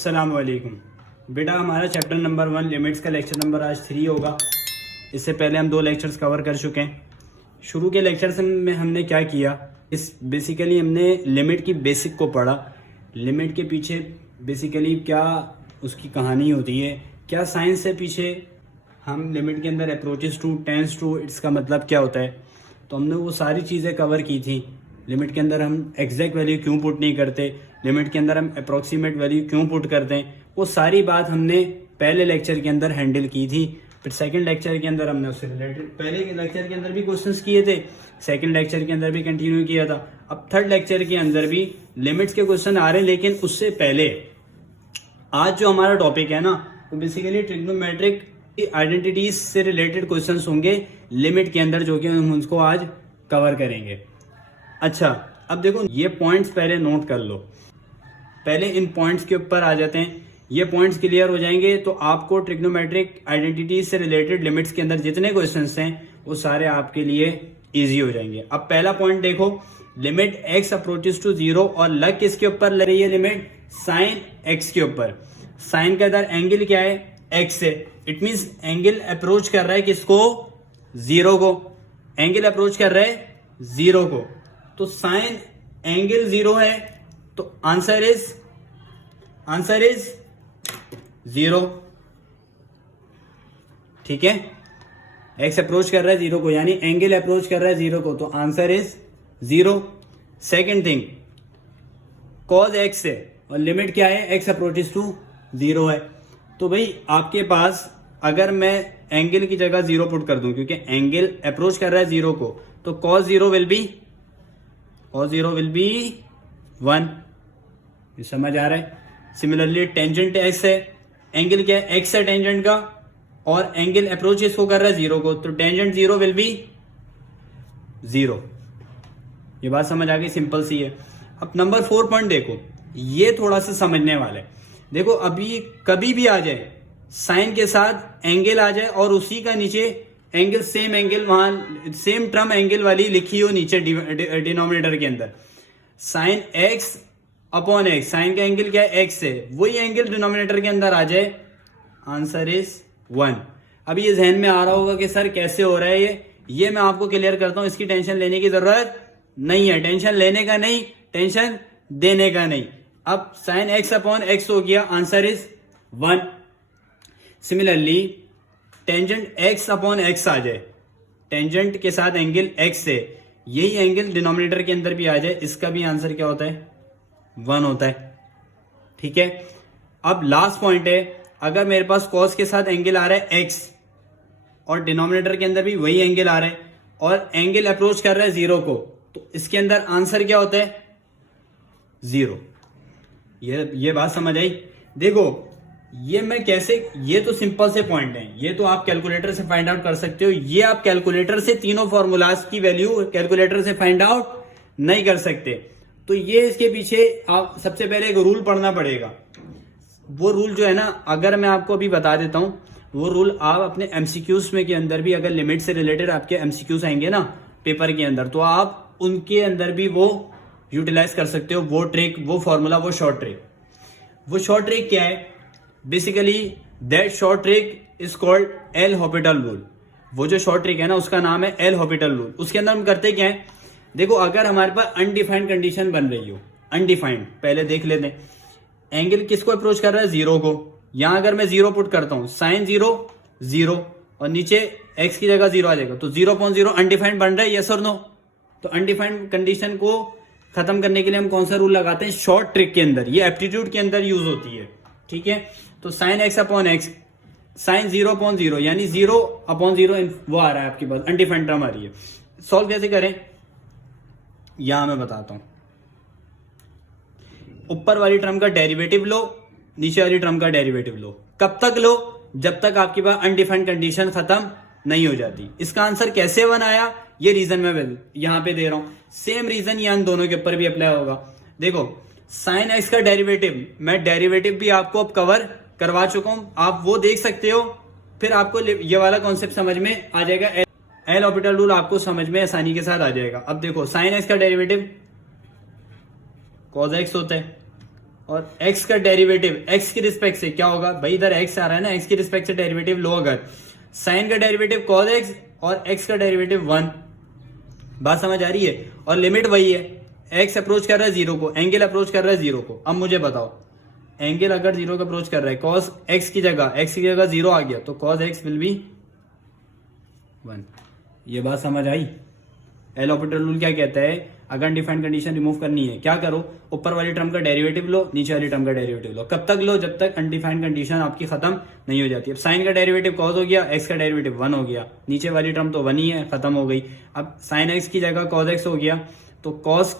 अस्सलाम वालेकुम बेटा, हमारा चैप्टर नंबर 1 लिमिट्स का लेक्चर नंबर आज 3 होगा। इससे पहले हम 2 लेक्चर्स कवर कर चुके हैं। शुरू के लेक्चर्स में हमने क्या किया, इस बेसिकली हमने लिमिट की बेसिक को पढ़ा। लिमिट के पीछे बेसिकली क्या उसकी कहानी होती है, क्या साइंस है पीछे, हम लिमिट के अंदर अप्रोचेस टू, टेंस टू, इसका मतलब क्या होता है, तो हमने वो सारी चीज़ें कवर की थी। लिमिट के अंदर हम एग्जैक्ट वैल्यू क्यों पुट नहीं करते, लिमिट के अंदर हम अप्रोक्सीमेट वैल्यू क्यों पुट करते हैं, वो सारी बात हमने पहले लेक्चर के अंदर हैंडल की थी। फिर सेकंड लेक्चर के अंदर हमने उससे रिलेटेड पहले के लेक्चर के अंदर भी क्वेश्चंस किए थे, सेकंड लेक्चर के अंदर भी कंटिन्यू किया था। अब थर्ड लेक्चर के अंदर भी लिमिट्स के क्वेश्चन आ रहे हैं, लेकिन उससे पहले आज जो हमारा टॉपिक है ना, वो बेसिकली ट्रिग्नोमेट्रिक आइडेंटिटीज से रिलेटेड क्वेश्चंस होंगे लिमिट के अंदर, जो कि हम उसको आज कवर करेंगे। अच्छा, अब देखो ये पॉइंट्स पहले नोट कर लो, पहले इन पॉइंट्स के ऊपर आ जाते हैं। ये पॉइंट्स क्लियर हो जाएंगे तो आपको ट्रिग्नोमेट्रिक आइडेंटिटीज से रिलेटेड लिमिट्स के अंदर जितने क्वेश्चंस हैं वो सारे आपके लिए इजी हो जाएंगे। अब पहला पॉइंट देखो, लिमिट x अप्रोचेस टू 0 और लग किसके ऊपर लग रही है, लिमिट साइन x के ऊपर। साइन का इधर एंगल क्या है, x से, इट मींस एंगल अप्रोच कर रहा है किसको, 0 को। एंगल अप्रोच कर रहा है 0 को, तो साइन एंगल 0 है, तो आंसर इज 0। ठीक है, x अप्रोच कर रहा है 0 को, यानी एंगल अप्रोच कर रहा है 0 को, तो answer is 0। Second thing, cause x है और लिमिट क्या है, x अप्रोचेस टू 0 है। तो भाई आपके पास अगर मैं एंगल की जगह 0 पुट कर दूं, क्योंकि एंगल अप्रोच कर रहा है 0 को, तो cos 0 विल बी 1। ये समझ आ रहा है। सिमिलरली टेंजेंट x है, एंगल क्या है, x है टेंजेंट का, और एंगल अप्रोच इसको कर रहा है 0 को, तो टेंजेंट 0 विल बी 0। ये बात समझ आ गई, सिंपल सी है। अब नंबर 4 पॉइंट देखो, ये थोड़ा सा समझने वाला है। देखो अभी कभी भी आ जाए साइन के साथ एंगल आ जाए और उसी का नीचे एंगल, सेम एंगल, वहां सेम टर्म एंगल वाली लिखी हो नीचे डिनोमिनेटर के अंदर, sine x upon x, sine का एंगल क्या है, x है, वही एंगल डिनोमिनेटर के अंदर आ जाए, आंसर इज 1। अब ये जहन में आ रहा होगा कि सर कैसे हो रहा है ये मैं आपको क्लियर करता हूं, इसकी टेंशन लेने की जरूरत नहीं है। टेंशन लेने का नहीं, टेंशन देने का नहीं। अब साइन x अपॉन x हो गया, answer is 1। Similarly tangent x upon x आ जाए, टेंजेंट के साथ एंगल x है, यही एंगल डिनोमिनेटर के अंदर भी आ जाए, इसका भी आंसर क्या होता है, 1 होता है। ठीक है, अब लास्ट पॉइंट है, अगर मेरे पास cos के साथ एंगल आ रहा है x और डिनोमिनेटर के अंदर भी वही एंगल आ रहा है और एंगल अप्रोच कर रहा है 0 को, तो इसके अंदर आंसर क्या होता है, 0। ये बात समझ आई। देखो ये मैं कैसे, ये तो सिंपल से पॉइंट है, ये तो आप कैलकुलेटर से फाइंड आउट कर सकते हो। ये आप कैलकुलेटर से तीनों फॉर्मूलाज की वैल्यू कैलकुलेटर से फाइंड आउट नहीं कर सकते। तो ये इसके पीछे आप सबसे पहले एक रूल पढ़ना पड़ेगा। वो रूल जो है ना, अगर मैं आपको अभी बता देता हूं, वो रूल आप अपने एमसीक्यूज में के अंदर भी, अगर लिमिट से रिलेटेड आपके एमसीक्यूज आएंगे ना पेपर के अंदर, तो आप उनके अंदर भी वो यूटिलाइज कर सकते हो, वो ट्रिक, वो फॉर्मूला, वो शॉर्ट ट्रिक। वो शॉर्ट ट्रिक क्या है, basically that short trick is called L Hôpital rule. वो जो शॉर्ट ट्रिक है ना, उसका नाम है एल हॉपिटल रूल। उसके अंदर हम करते क्या है, देखो अगर हमारे पास अनडिफाइंड कंडीशन बन रही हो, अनडिफाइंड, पहले देख लेते हैं, एंगल किसको अप्रोच कर रहा है, 0 को। यहां अगर मैं 0 पुट करता हूं, साइन 0 0 और नीचे x की जगह 0 आ जाएगा, तो 0.0 अनडिफाइंड बन रहा है, यस और नो। तो अनडिफाइंड कंडीशन को खत्म करने के लिए हम कौन सा रूल लगाते हैं, शॉर्ट ट्रिक के अंदर, ये एप्टीट्यूड के अंदर यूज होती है। ठीक है, तो sine x upon x, sine 0.0 यानी 0/0 वो आ रहा है आपके पास, अनडिफाइंड टर्म आ रही है। सॉल्व कैसे करें, यहां मैं बताता हूं। ऊपर वाली टर्म का डेरिवेटिव लो, नीचे वाली टर्म का डेरिवेटिव लो। कब तक लो, जब तक आपके पास अनडिफाइंड कंडीशन खत्म नहीं हो जाती। इसका आंसर कैसे 1 आया, ये रीजन मैं यहां पे दे रहा हूं। सेम रीजन यहां दोनों के ऊपर भी अप्लाई होगा। देखो साइन x का डेरिवेटिव, मैं डेरिवेटिव भी आपको अब कवर करवा चुका हूं, आप वो देख सकते हो, फिर आपको ये वाला कॉन्सेप्ट समझ में आ जाएगा। एल हॉपिटल रूल आपको समझ में आसानी के साथ आ जाएगा। अब देखो साइन x का डेरिवेटिव cos x होता है और x का डेरिवेटिव x की रिस्पेक्ट से क्या होगा भाई, इधर x आ रहा है ना, x की रिस्पेक्ट से डेरिवेटिव लो, अगर साइन का डेरिवेटिव cos x और x का डेरिवेटिव 1, बात समझ आ रही है। और लिमिट वही है, x अप्रोच कर रहा है जीरो को, एंगल अप्रोच कर रहा है जीरो को। अब मुझे बताओ, एंगल अगर जीरो को अप्रोच कर रहा है, cos x की जगह जीरो आ गया तो cos x विल बी 1। ये बात समझ आई। एल ऑपरेटर रूल क्या कहता है, अगर अनडिफाइंड कंडीशन रिमूव करनी है क्या करो, ऊपर वाली टर्म का डेरिवेटिव लो, नीचे वाली टर्म का डेरिवेटिव लो। कब तक लो, जब तक अनडिफाइंड कंडीशन आपकी खत्म नहीं हो जाती। अब साइन का डेरिवेटिव cos हो गया, x का डेरिवेटिव 1 हो गया, नीचे वाली टर्म तो 1 ही है, खत्म हो गई। अब साइन x की जगह cos x हो गया, तो cos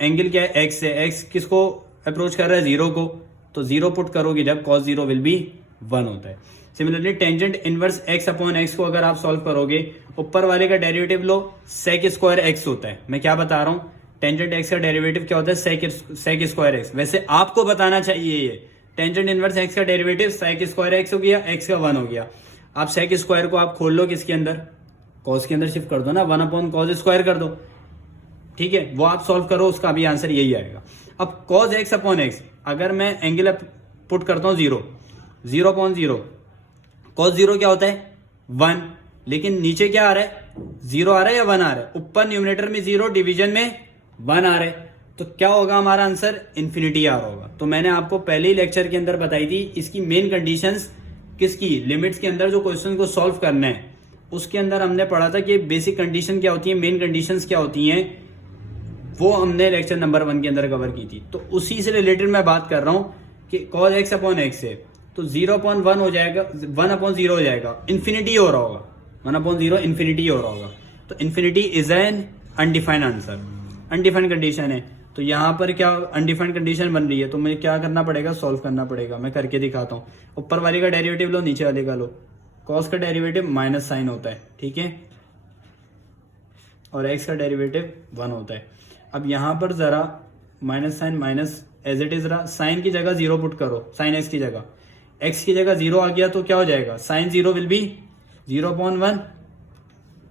एंगल क्या है, x है, x किसको अप्रोच कर रहा है, जीरो को, तो जीरो पुट करोगे जब cos जीरो विल बी 1 होता है। Similarly tangent inverse x upon x को अगर आप सॉल्व करोगे, ऊपर वाले का डेरिवेटिव लो, sec स्क्वायर x होता है। मैं क्या बता रहा हूं, टेंजेंट x का डेरिवेटिव क्या होता है, sec स्क्वायर x। वैसे आपको बताना चाहिए ये टेंजेंट इनवर्स x का डेरिवेटिव sec स्क्वायर x हो गया, x का 1 हो गया। आप sec स्क्वायर को आप खोल लो किसके अंदर, cos के अंदर शिफ्ट कर दो ना, 1 अपॉन cos स्क्वायर कर दो, ठीक है, वो आप सॉल्व करो, उसका भी आंसर यही आएगा। अब cos x अपॉन x, अगर मैं एंगल पुट करता हूं zero upon zero, cos zero क्या होता है 1, लेकिन नीचे क्या आ रहा है, जीरो आ रहा है या 1 आ रहा है, ऊपर न्यूमरेटर में जीरो, डिवीजन में 1 आ रहा है, तो क्या होगा हमारा आंसर, इन्फिनिटी आ रहा होगा। तो मैंने आपको पहले ही लेक्चर के अंदर बताई थी, इसकी मेन कंडीशंस किसकी, लिमिट्स के अंदर जो क्वेश्चन को सॉल्व करना है उसके अंदर हमने पढ़ा था कि बेसिक कंडीशन क्या होती है, मेन कंडीशंस क्या होती हैं, वो हमने लेक्चर नंबर 1 के अंदर कवर की थी। तो उसी से रिलेटेड मैं बात कर रहा हूं कि cos x अपॉन x है, तो 0/1 हो जाएगा, 1/0 हो जाएगा, इन्फिनिटी हो रहा होगा, 1/0 इन्फिनिटी हो रहा होगा। तो infinity is an undefined answer, undefined condition है। तो यहाँ पर क्या अनडिफाइंड कंडीशन बन रही है, तो मुझे क्या करना पड़ेगा, सॉल्व करना पड़ेगा। मैं करके दिखाता हूँ। ऊपर वाले का डेरिवेटिव लो, नीचे वाले का लो। कॉस का डेरिवेटिव माइनस साइन होता है, ठीक है, और एक्स का डेरिवेटिव 1 होता है। अब यहाँ पर जरा minus sine minus as it is रहा, साइन की जगह 0 पुट करो, साइन एक्स की जगह, एक्स की जगह 0 आ गया तो क्या हो जाएगा, साइन 0 विल बी 0/1।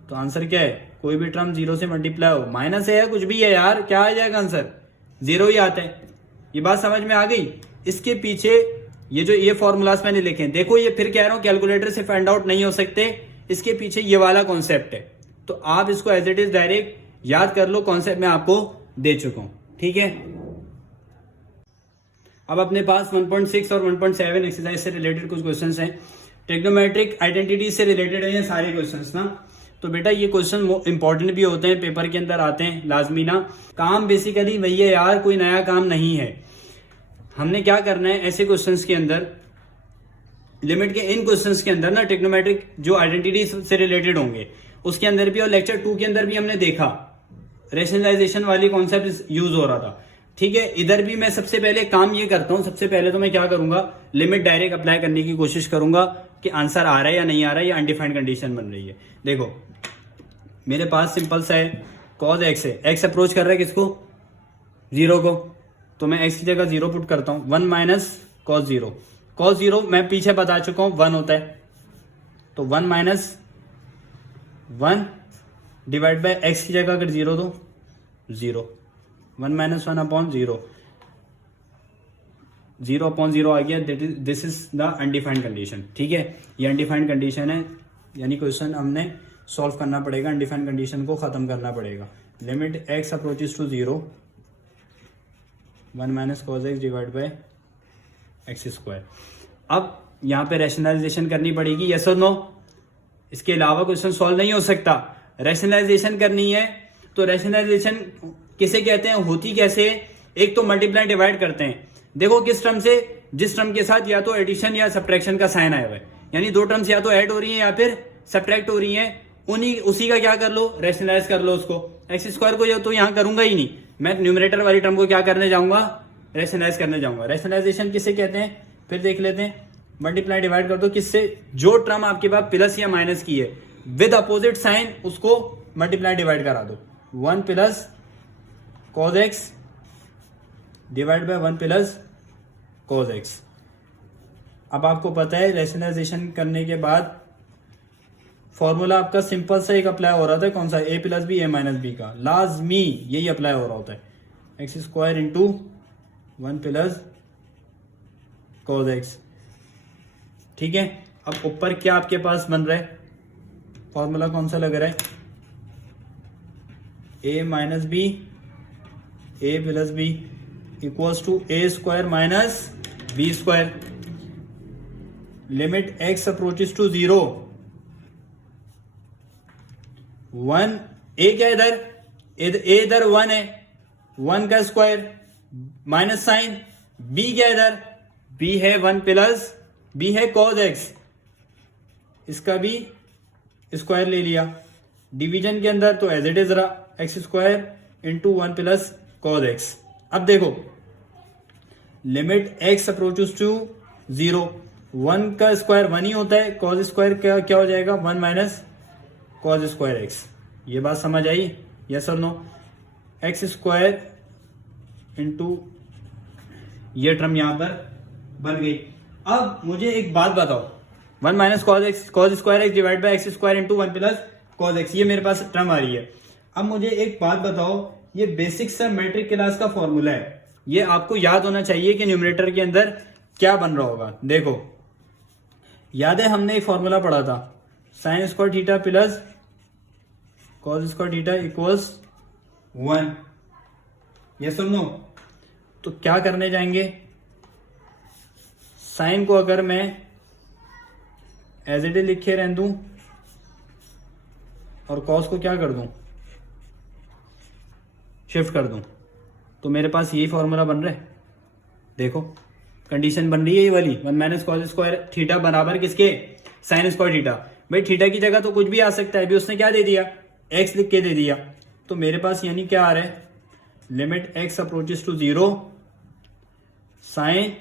तो आंसर क्या है, कोई भी टर्म 0 से मल्टीप्लाई हो, माइनस है या कुछ भी है यार, क्या आ जाएगा आंसर, 0 ही आता है। ये बात समझ में आ गई। इसके पीछे ये फॉर्मूलाज मैंने लिखे हैं, देखो ये फिर कह रहा हूं कैलकुलेटर से फाइंड आउट नहीं हो सकते, इसके पीछे ये वाला कॉन्सेप्ट है। तो आप इसको एज इट इज डायरेक्ट याद कर लो, कॉन्सेप्ट मैं आपको दे चुका हूं, ठीक है। अब अपने पास 1.6 और 1.7 एक्सरसाइज से रिलेटेड कुछ क्वेश्चंस हैं, ट्रिग्नोमेट्रिक आइडेंटिटी से रिलेटेड है ये सारे क्वेश्चंस ना। तो बेटा ये क्वेश्चन इंपॉर्टेंट भी होते हैं, पेपर के अंदर आते हैं लाजमी ना। काम बेसिकली वही है यार, कोई नया काम नहीं है। हमने क्या करना है, ऐसे क्वेश्चंस के अंदर, लिमिट के इन क्वेश्चंस के अंदर ना, ट्रिग्नोमेट्रिक जो आइडेंटिटी से रिलेटेड होंगे उसके अंदर भी, और लेक्चर 2 के अंदर भी हमने देखा रेशनलाइजेशन वाली कॉन्सेप्ट यूज हो रहा था, ठीक है। इधर भी मैं सबसे पहले काम ये करता हूं, सबसे पहले तो मैं क्या करूंगा, लिमिट डायरेक्ट अप्लाई करने की कोशिश करूंगा कि आंसर आ रहा है या नहीं आ रहा है, या अनडिफाइंड कंडीशन बन रही है। देखो मेरे पास सिंपल सा है, cos x है, x अप्रोच कर रहा है किसको, 0 को, तो मैं x की जगह 0 पुट करता हूं, 1 माइनस cos 0। cos 0 मैं पीछे बता चुका हूं 1 होता है, तो 1 माइनस 1 डिवाइड बाय x की जगह अगर 0 तो 0, 1 माइनस 1 अपॉन 0, 0/0 आ गया। This is the undefined condition, ठीक है। ये अनडिफाइंड कंडीशन है, यानी क्वेश्चन हमने सॉल्व करना पड़ेगा, अनडिफाइंड कंडीशन को खत्म करना पड़ेगा। Limit x approaches to 0, 1 minus cos x divide by x square. अब यहाँ पे रैशनलाइजेशन करनी पड़ेगी, यस और नो। इसके अलावा क्वेश्चन सॉल्व नहीं हो सकता। रैशनलाइजेशन करनी है तो रैशनलाइजेशन किसे कहते हैं, होती कैसे, एक तो मल्टीप्लाई डिवाइड करते हैं। देखो किस टर्म से, जिस टर्म के साथ या तो एडिशन या सब्ट्रैक्शन का साइन आया हुआ है, यानी दो टर्म्स या तो ऐड हो रही हैं या फिर सब्ट्रैक्ट हो रही हैं, उसी का क्या कर लो, रैशनलाइज कर लो उसको। एक्स स्क्वायर को तो यहां करूंगा ही नहीं, मैं न्यूमरेटर वाली टर्म को क्या करने जाऊंगा, रैशनलाइज करने जाऊंगा। रैशनलाइजेशन किसे कहते हैं, फिर देख लेते हैं। मल्टीप्लाई डिवाइड कर दो किससे, जो टर्म आपके पास प्लस या माइनस की है विद अपोजिट साइन, उसको मल्टीप्लाई डिवाइड करा दो। 1 plus cos x divide by 1 plus cos x। अब आपको पता है रैशनलाइजेशन करने के बाद फॉर्मूला आपका सिंपल सा एक अप्लाई हो रहा था, कौन सा, a plus B, a minus B का, लाजमी यही अप्लाई हो रहा होता है। X square into 1 plus cos x. ठीक है, अब ऊपर क्या आपके पास बन रहा है, फॉर्मूला कौन सा लग रहा है, A minus B A plus B equals to A square minus B square. Limit x approaches to 0, 1 A क्या इधर, ए इधर 1 है, 1 का स्क्वायर माइनस साइन, बी क्या इधर, बी है 1 प्लस बी है कॉज एक्स, इसका भी स्क्वायर ले लिया। डिवीजन के अंदर तो एज इट इज रहा x square into 1 plus cos X. अब देखो लिमिट एक्स अप्रोचेस टू 0, 1 का स्क्वायर 1 ही होता है, कॉज स्क्वायर क्या हो जाएगा 1 माइनस कॉज स्क्वायर एक्स। ये बात समझ आई, यस और नो। एक्स स्क्वायर इंटू ये टर्म यहां पर बन गई। अब मुझे एक बात बताओ, 1 minus cos x, cause square x divide by x square into 1 plus cos x, ये मेरे पास टर्म आ रही है। अब मुझे एक बात बताओ, ये बेसिक सा मैट्रिक क्लास का फॉर्मूला है, ये आपको याद होना चाहिए कि न्यूमरेटर के अंदर क्या बन रहा होगा। देखो याद है हमने एक फॉर्मूला पढ़ा था, sine square theta plus cos square theta equals 1, ये सुन लो। तो क्या करने जाएंगे, साइन को अगर मैं एज इट इज लिखे रहने दूं और कॉस को क्या कर दूं, शिफ्ट कर दूं, तो मेरे पास यही फॉर्मूला बन रहा है। देखो कंडीशन बन रही है ये वाली, 1 माइनस कॉस स्क्वायर थीटा बराबर किसके, साइन स्क्वायर थीटा। भाई थीटा की जगह तो कुछ भी आ सकता है, अभी उसने क्या दे दिया, एक्स लिख के दे दिया। तो मेरे पास यानी क्या आ रहा है, limit x approaches to 0 sine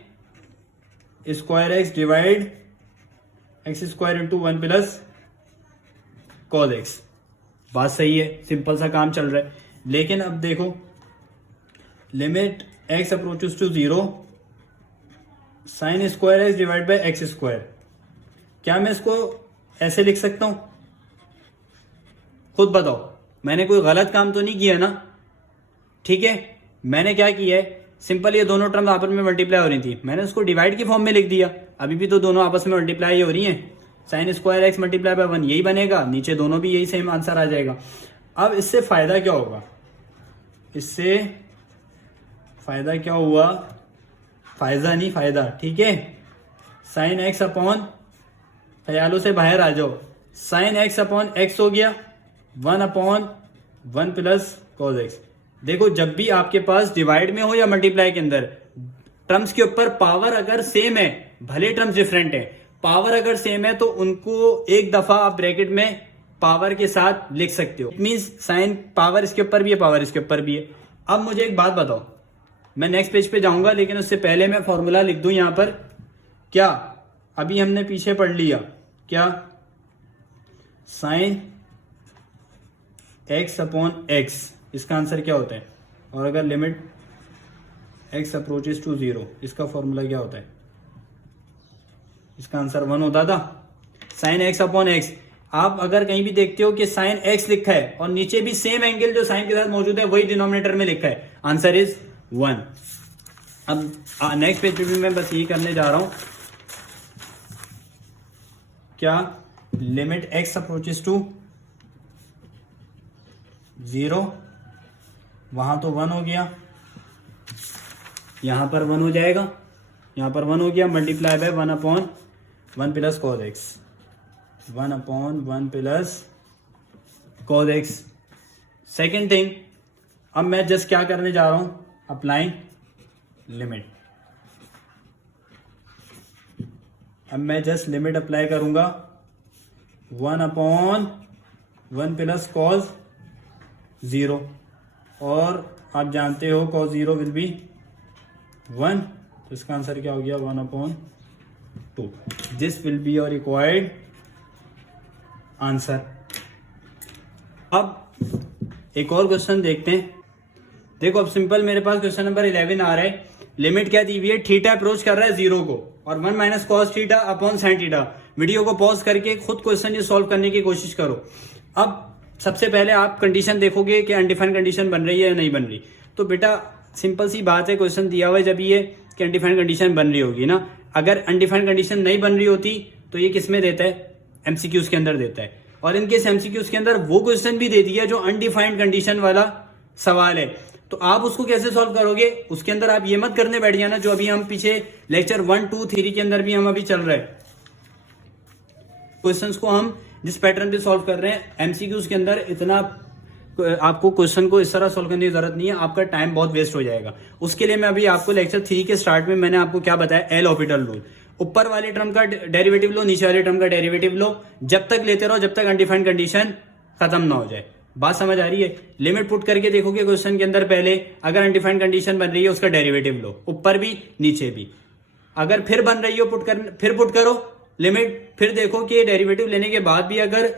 square x divide x square into 1 plus cos x. बात सही है, सिंपल सा काम चल रहा है। लेकिन अब देखो limit x approaches to 0 sine square x divide by x square, क्या मैं इसको ऐसे लिख सकता हूं, खुद बताओ, मैंने कोई गलत काम तो नहीं किया ना। ठीक है, मैंने क्या किया है, सिंपल ये दोनों टर्म आपस में मल्टीप्लाई हो रही थी, मैंने उसको डिवाइड की फॉर्म में लिख दिया। अभी भी तो दोनों आपस में मल्टीप्लाई हो रही हैं, sign square x multiply by 1 यही बनेगा, नीचे दोनों भी यही सेम आंसर आ जाएगा। अब इससे फायदा क्या होगा, इससे फायदा क्या हुआ, फायदा नहीं फायदा, ठीक है। साइन एक्स अपॉन, ख्यालों से बाहर आ जाओ, साइन एक्स अपॉन एक्स हो गया 1 अपॉन 1 प्लस कॉज एक्स। देखो जब भी आपके पास डिवाइड में हो या मल्टीप्लाई के अंदर टर्म्स के ऊपर पावर अगर सेम है, भले टर्म्स डिफरेंट है, पावर अगर सेम है तो उनको एक दफा आप ब्रैकेट में पावर के साथ लिख सकते हो। इट मींस साइन पावर इसके ऊपर भी है, पावर इसके ऊपर भी है। अब मुझे एक बात बताओ, मैं नेक्स्ट पेज पे जाऊंगा लेकिन उससे पहले मैं फॉर्मूला लिख दूं यहां पर। क्या अभी हमने पीछे पढ़ लिया, क्या साइन एक्स अपॉन एक्स, इसका आंसर क्या होता है, और अगर लिमिट एक्स अप्रोचेस टू 0, इसका फॉर्मूला क्या होता है, इसका आंसर 1 होता था। साइन एक्स अपॉन एक्स, आप अगर कहीं भी देखते हो कि साइन एक्स लिखा है और नीचे भी सेम एंगल जो साइन के साथ मौजूद है वही डिनोमिनेटर में लिखा है, आंसर इज 1। अब नेक्स्ट पेज पे भी मैं बस यही करने जा रहा हूं, क्या लिमिट एक्स अप्रोचेस टू 0, वहां तो 1 हो गया, यहां पर 1 हो जाएगा, यहां पर 1 हो गया, multiply by 1 upon 1 plus cos x, 1 upon 1 plus cos x. Second thing, अब मैं जस्ट क्या करने जा रहा हूं, अप्लाइंग लिमिट। अब मैं जस्ट लिमिट अप्लाई करूंगा 1 अपॉन 1 प्लस कॉज 0, और आप जानते हो cos 0 विल बी 1, तो इसका आंसर क्या हो गया 1 upon 2। This will be your required answer. अब एक और क्वेश्चन देखते हैं। देखो अब सिंपल मेरे पास क्वेश्चन नंबर 11 आ रहा है, लिमिट क्या दी हुई है, थीटा अप्रोच कर रहा है 0 को और 1 minus cos theta upon sine theta. Video को पॉज करके खुद क्वेश्चन ये सॉल्व करने की कोशिश करो। अब सबसे पहले आप कंडीशन देखोगे कि अनडिफाइंड कंडीशन बन रही है या नहीं बन रही। तो बेटा सिंपल सी बात है, क्वेश्चन दिया हुआ है जब ये कि अनडिफाइंड कंडीशन बन रही होगी ना, अगर अनडिफाइंड कंडीशन नहीं बन रही होती तो ये किस में देता है, एमसीक्यूज के अंदर देता है। और इनके एमसीक्यूज के अंदर वो क्वेश्चन भी दे दिया जो अनडिफाइंड कंडीशन वाला सवाल है, तो आप उसको कैसे सॉल्व करोगे, उसके अंदर आप ये मत करने बैठ जाना जो अभी हम पीछे लेक्चर 1, 2, 3 के अंदर भी हम अभी चल रहे हैं। क्वेश्चंस को हम जिस पैटर्न पे सॉल्व कर रहे हैं एमसीक्यूज के अंदर, इतना आपको क्वेश्चन को इस तरह सॉल्व करने की जरूरत नहीं है, आपका टाइम बहुत वेस्ट हो जाएगा। उसके लिए मैं अभी आपको लेक्चर 3 के स्टार्ट में मैंने आपको क्या बताया, एल हॉपिटल रूल। ऊपर वाले टर्म का डेरिवेटिव लो, नीचे वाले टर्म का डेरिवेटिव लो, जब तक लेते रहो जब तक अनडिफाइंड कंडीशन खत्म ना हो जाए। बात समझ आ रही है? लिमिट पुट करके देखोगे क्वेश्चन के अंदर, पहले अगर अनडिफाइंड कंडीशन बन रही है उसका डेरिवेटिव लो, ऊपर भी नीचे भी। अगर फिर बन रही हो फिर पुट करो लिमिट, फिर देखो कि डेरिवेटिव लेने के बाद भी अगर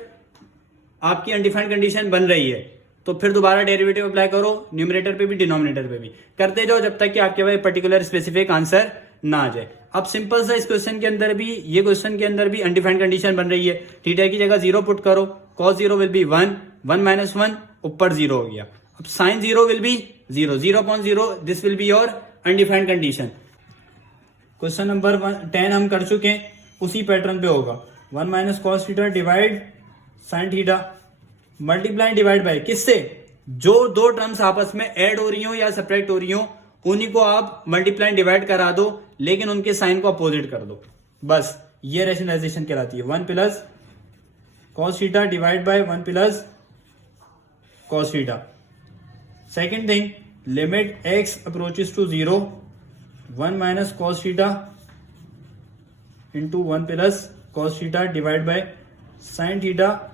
आपकी अनडिफाइंड कंडीशन बन रही है तो फिर दोबारा डेरिवेटिव अप्लाई करो, न्यूमरेटर पे भी डिनोमिनेटर पे भी करते जाओ जब तक कि आपके पास पर्टिकुलर स्पेसिफिक आंसर ना आ जाए। अब सिंपल सा इस क्वेश्चन के अंदर भी, ये क्वेश्चन के अंदर भी अनडिफाइंड कंडीशन बन रही है, थीटा की जगह 0 पुट करो, cos 0 विल बी 1, 1 - 1 ऊपर 0 हो गया। अब sin 0 will be 0, 0/0 this will be your undefined condition. Question number 10 हम कर चुके हैं, उसी पैटर्न पे होगा। 1 - cos theta divide sin theta, multiply divide by किससे, जो दो टर्म्स आपस में ऐड हो रही हो या सब्ट्रैक्ट हो रही हो उन्हीं को आप मल्टीप्लाई डिवाइड करा दो, लेकिन उनके साइन को अपोजिट कर दो, बस ये रैशनलाइजेशन कहलाती है। 1 + cos theta divide by 1 + cos theta. Second thing, limit x approaches to 0, 1 - cos theta into 1 + cos theta divide by sin theta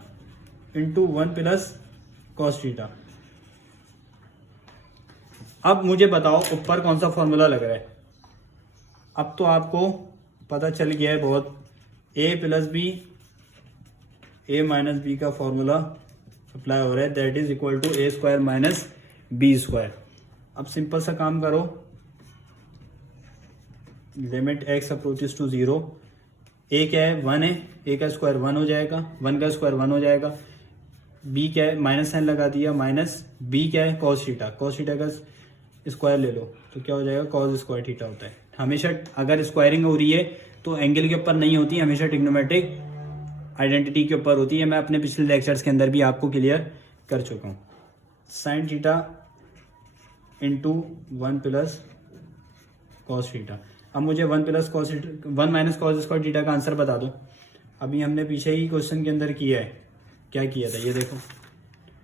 into 1 + cos theta. अब मुझे बताओ ऊपर कौन सा फॉर्मूला लग रहा है। अब तो आपको पता चल गया है बहुत, a + b a - b का फॉर्मूला अप्लाई हो रहा है, that is equal to a² - b²। अब सिंपल सा काम करो, limit x approaches to 0, a क्या है 1 है, a का स्क्वायर 1 हो जाएगा, 1 का स्क्वायर 1 हो जाएगा, b क्या है माइनस साइन लगा दिया, माइनस b क्या है cos थीटा, cos थीटा का स्क्वायर ले लो तो क्या हो जाएगा cos स्क्वायर थीटा होता है। हमेशा अगर स्क्वायरिंग हो रही है तो एंगल के ऊपर नहीं होती, हमेशा ट्रिग्नोमेट्रिक आइडेंटिटी के ऊपर होती है। मैं अपने पिछले लेक्चर्स के अंदर भी आपको क्लियर कर चुका हूँ। sin theta into 1 + cos theta. अब मुझे 1 + cos 1 - cos स्क्वायर थीटा का आंसर बता दो। अभी हमने पीछे ही क्वेश्चन के अंदर किया है, क्या किया था ये देखो,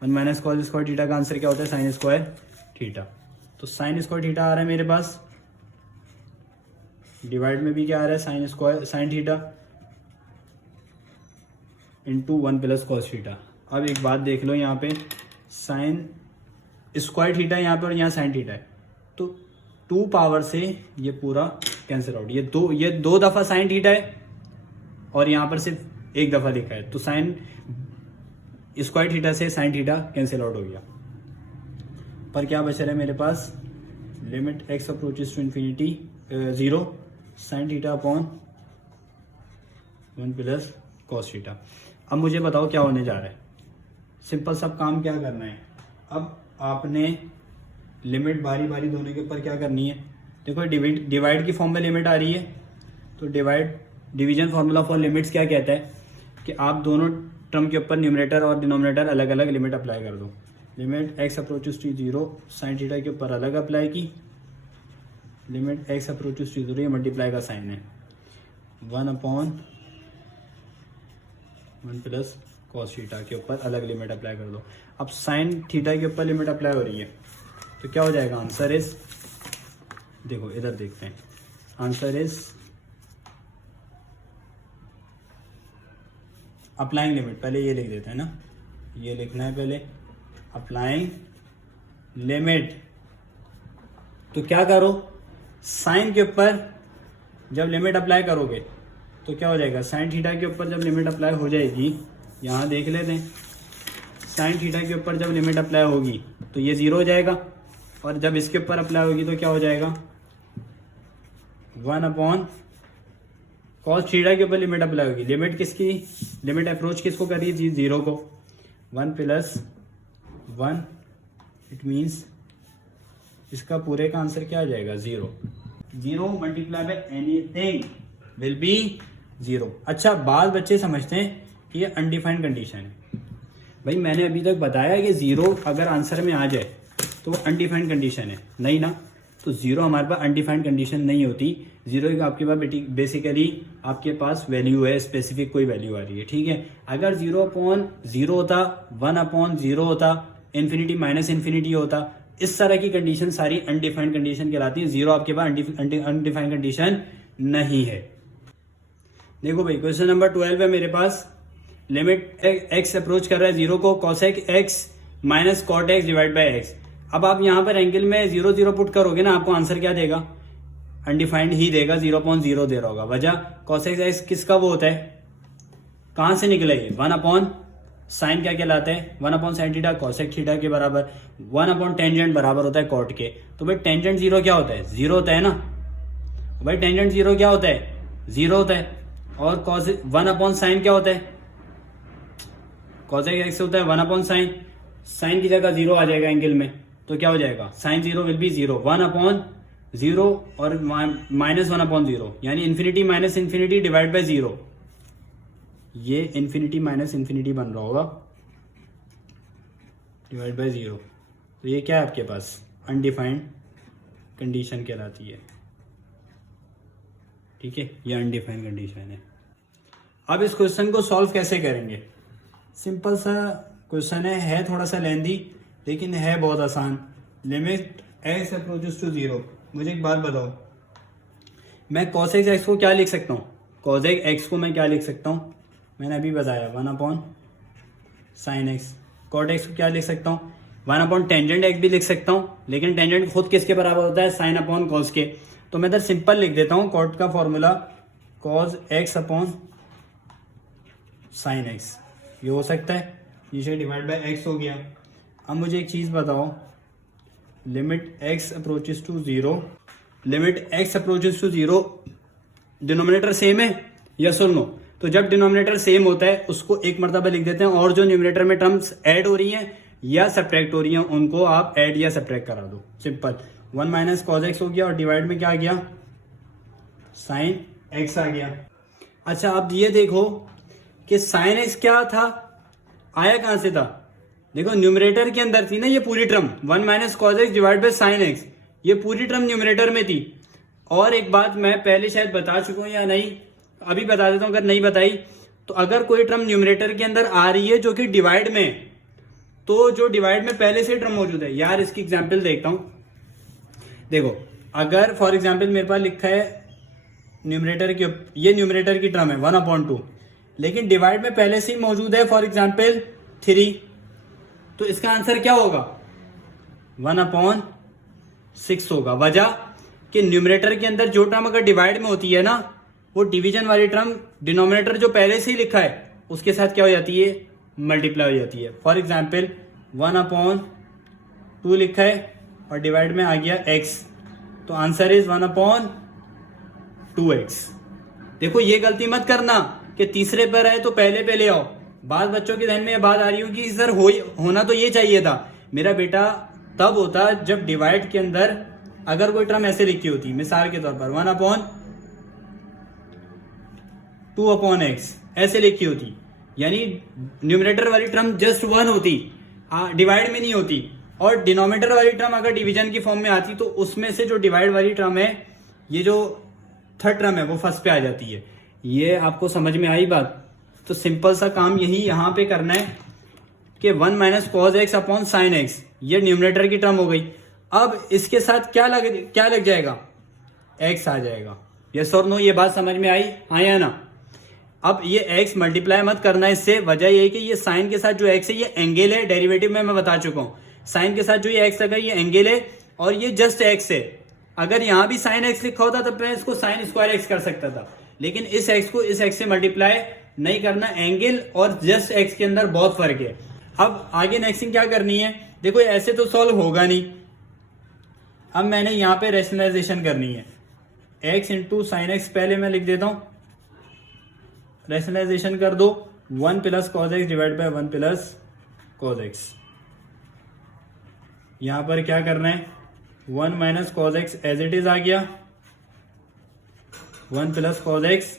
1 - cos स्क्वायर थीटा का आंसर क्या होता है, sin स्क्वायर थीटा। तो sin स्क्वायर थीटा आ रहा है मेरे पास, डिवाइड में भी क्या आ रहा है sin theta into 1 + cos theta. अब एक बात देख लो, यहाँ पे sin स्क्वायर थीटा यहाँ पे और यहाँ sin थीटा है, तो 2 पावर से ये पूरा कैंसिल आउट, ये दो दफा sin थीटा है और यहाँ पर सिर्फ एक दफा लिखा है, तो sin स्क्वायर थीटा से sin थीटा कैंसिल आउट हो गया। पर क्या बचा है मेरे पास, limit x approaches to infinity 0 sin theta upon 1 + cos theta. अब मुझे बताओ क्या होने जा रहा है। सिंपल सब काम क्या करना है, अब आपने लिमिट बारी बारी दोनों के ऊपर क्या करनी है। देखो डिवाइड की फॉर्म में लिमिट आ रही है, तो डिवीजन फार्मूला फॉर लिमिट्स क्या कहता है कि आप दोनों टर्म के ऊपर न्यूमरेटर और डिनोमिनेटर अलग अलग लिमिट अप्लाई कर दो। Limit x approaches to 0 sin theta के ऊपर अलग अप्लाई की, लिमिट x अप्रोचेस टू 0 ये मल्टीप्लाई का साइन है, 1/1 + cos थीटा के ऊपर अलग लिमिट अप्लाई कर दो। अब sin थीटा के ऊपर लिमिट अप्लाई हो रही है तो क्या हो जाएगा, आंसर इज, देखो इधर देखते हैं, आंसर इज अप्लाइंग लिमिट। पहले ये लिख देते हैं ना, ये लिखना है पहले, अप्लाइंग लिमिट। तो क्या करो, साइन के ऊपर जब लिमिट अप्लाई करोगे तो क्या हो जाएगा, साइन थीटा के ऊपर जब लिमिट अप्लाई हो जाएगी, यहाँ देख लेते हैं, साइन थीटा के ऊपर जब लिमिट अप्लाई होगी तो ये 0 हो जाएगा, और जब इसके ऊपर अप्लाई होगी तो क्या हो जाएगा, 1/cos थीटा के ऊपर लिमिट अप्लाई होगी। लिमिट किसकी, लिमिट अप्रोच किसको कर रही है, 0 को, 1 + 1 इट मीन्स इसका पूरे का आंसर क्या आ जाएगा, 0 multiply by anything will be 0। अच्छा, बात बच्चे समझते हैं कि ये अनडिफाइंड कंडीशन है। भाई मैंने अभी तक बताया कि 0 अगर आंसर में आ जाए तो वो अनडिफाइंड कंडीशन है, नहीं ना? तो 0 हमारे पास अनडिफाइंड कंडीशन नहीं होती। 0 एक आपके पास बेसिकली आपके पास वैल्यू है, स्पेसिफिक कोई वैल्यू आ रही है, ठीक है। अगर 0/0 होता, 1/0 होता, इन्फिनिटी माइनस इन्फिनिटी होता, इस तरह की कंडीशन सारी अनडिफाइंड कंडीशन कहलाती है। 0 आपके पास अनडिफाइंड कंडीशन नहीं है। देखो भाई, क्वेश्चन नंबर 12 है मेरे पास। लिमिट x अप्रोच कर रहा है 0 को, cosec x minus cot x divide by x. अब आप यहाँ पर एंगल में 0 0 पुट करोगे ना, आपको आंसर क्या देगा? अनडिफाइंड ही देगा, 0/0 दे रहा होगा। वजह, cosec x किसका वो होता है, कहां से निकला ये? 1/sin क्या कहलाता है? 1/sin थीटा cosec थीटा के बराबर। 1/टेंजेंट बराबर होता है कॉट के। तो भाई टेंजेंट 0 क्या होता है? 0 होता है ना भाई। टेंजेंट 0 क्या होता है? 0 होता है। और cosec 1/sin क्या होता है? cosec x होता है 1/sin। साइन की जगह 0 आ जाएगा एंगल में, तो क्या हो जाएगा? sin 0 विल बी 0, 1/0 और माइनस 1/0, यानी infinity minus infinity divide by 0। ये इन्फिनिटी माइनस इन्फिनिटी बन रहा होगा डिवाइड बाई 0। तो ये क्या है आपके पास? अनडिफाइंड कंडीशन कहलाती है, ठीक है। ये अनडिफाइंड कंडीशन है। अब इस क्वेश्चन को सॉल्व कैसे करेंगे? सिंपल सा क्वेश्चन है थोड़ा सा लेंदी, लेकिन है बहुत आसान। Limit x approaches to 0। मुझे एक बात बताओ, मैं cosec x को क्या लिख सकता हूँ? cosec x को मैं क्या लिख सकता हूँ? मैंने अभी बताया 1/sin x। cot x को क्या लिख सकता हूँ? 1/टेंजेंट x भी लिख सकता हूँ, लेकिन टेंजेंट खुद किसके बराबर होता है? sin/cos के। तो मैं इधर सिंपल लिख देता हूँ cot का फॉर्मूला cos x/sin x। ये हो सकता है, नीचे डिवाइड बाय x हो गया। अब मुझे एक चीज बताओ, limit x approaches to 0, limit x approaches to 0, denominator same है, यस और नो? तो जब डिनोमिनेटर सेम होता है उसको एक मरतबा लिख देते हैं, और जो न्यूमिनेटर में टर्म्स ऐड हो रही हैं या सब्ट्रैक्ट हो रही हैं उनको आप ऐड या सब्ट्रैक्ट करा दो, सिंपल। 1 माइनस cos x हो गया और डिवाइड में क्या आ गया? sin x आ गया। अच्छा, अब ये देखो कि sin x क्या था, आया कहां से था? देखो न्यूमरेटर के अंदर थी ना ये पूरी term, 1 minus cos x divide by sin x, ये पूरी टर्म न्यूमरेटर में थी। और एक बात मैं पहले शायद बता चुका हूं या नहीं, अभी बता देता हूं अगर नहीं बताई तो। अगर कोई टर्म न्यूमरेटर के अंदर आ रही है जो कि डिवाइड में, तो जो डिवाइड में पहले से टर्म मौजूद है, यार इसकी एग्जाम्पल देखता हूं। देखो, अगर फॉर एग्जाम्पल मेरे पास लिखा है न्यूमरेटर की, ये न्यूमरेटर की टर्म है 1/2, लेकिन डिवाइड में पहले से ही मौजूद है फॉर एग्जाम्पल 3, तो इसका आंसर क्या होगा? 1/6 होगा। वजह कि न्यूमरेटर के अंदर जो टर्म अगर डिवाइड में होती है ना, वो डिवीजन वाली टर्म डिनोमिनेटर जो पहले से ही लिखा है उसके साथ क्या हो जाती है? मल्टीप्लाई हो जाती है। फॉर एग्जाम्पल 1/2 लिखा है और डिवाइड में आ गया x, तो आंसर इज 1/2x। देखो ये गलती मत करना कि तीसरे पर है तो पहले ले आओ। बात बच्चों के ध्यान में ये बात आ रही होगी, सर होना तो ये चाहिए था मेरा बेटा, तब होता जब डिवाइड के अंदर अगर कोई टर्म ऐसे लिखी होती, मिसाल के तौर पर 1/2x ऐसे लिखी होती, यानी न्यूमरेटर वाली टर्म जस्ट 1 होती, डिवाइड में नहीं होती, और डिनोमिनेटर वाली टर्म अगर डिवीजन की फॉर्म में आती तो उसमें से जो डिवाइड वाली टर्म है, ये जो थर्ड टर्म है वो फर्स्ट पे आ जाती है। ये आपको समझ में आई बात? तो सिंपल सा काम यही यहां पे करना है कि 1 minus cos x upon sin x, ये न्यूमरेटर की टर्म हो गई। अब इसके साथ क्या लग जाएगा? x आ जाएगा। यस और नो? ये बात समझ में आई, हाँ या ना? अब ये x मल्टीप्लाई मत करना इससे, वजह ये है कि ये साइन के साथ जो x है ये एंगल है, डेरिवेटिव में मैं बता चुका हूं। साइन के साथ जो ये x लगा ये एंगल है और ये जस्ट x है। अगर यहां भी sin x लिखा होता तब मैं इसको sin स्क्वायर x कर सकता था, लेकिन इस x को इस x से मल्टीप्लाई नहीं करना, एंगल और जस्ट x के अंदर बहुत फर्क है। अब आगे नेक्स्ट थिंग क्या करनी है? देखो ऐसे तो सॉल्व होगा नहीं, अब मैंने यहां पे रेशनलाइजेशन करनी है। x इंटू साइन एक्स पहले मैं लिख देता हूं, रेशनलाइजेशन कर दो, 1 plus cos x divide by 1 plus cos x। यहां पर क्या करना है? 1 minus cos x as it is आ गया, 1 plus cos X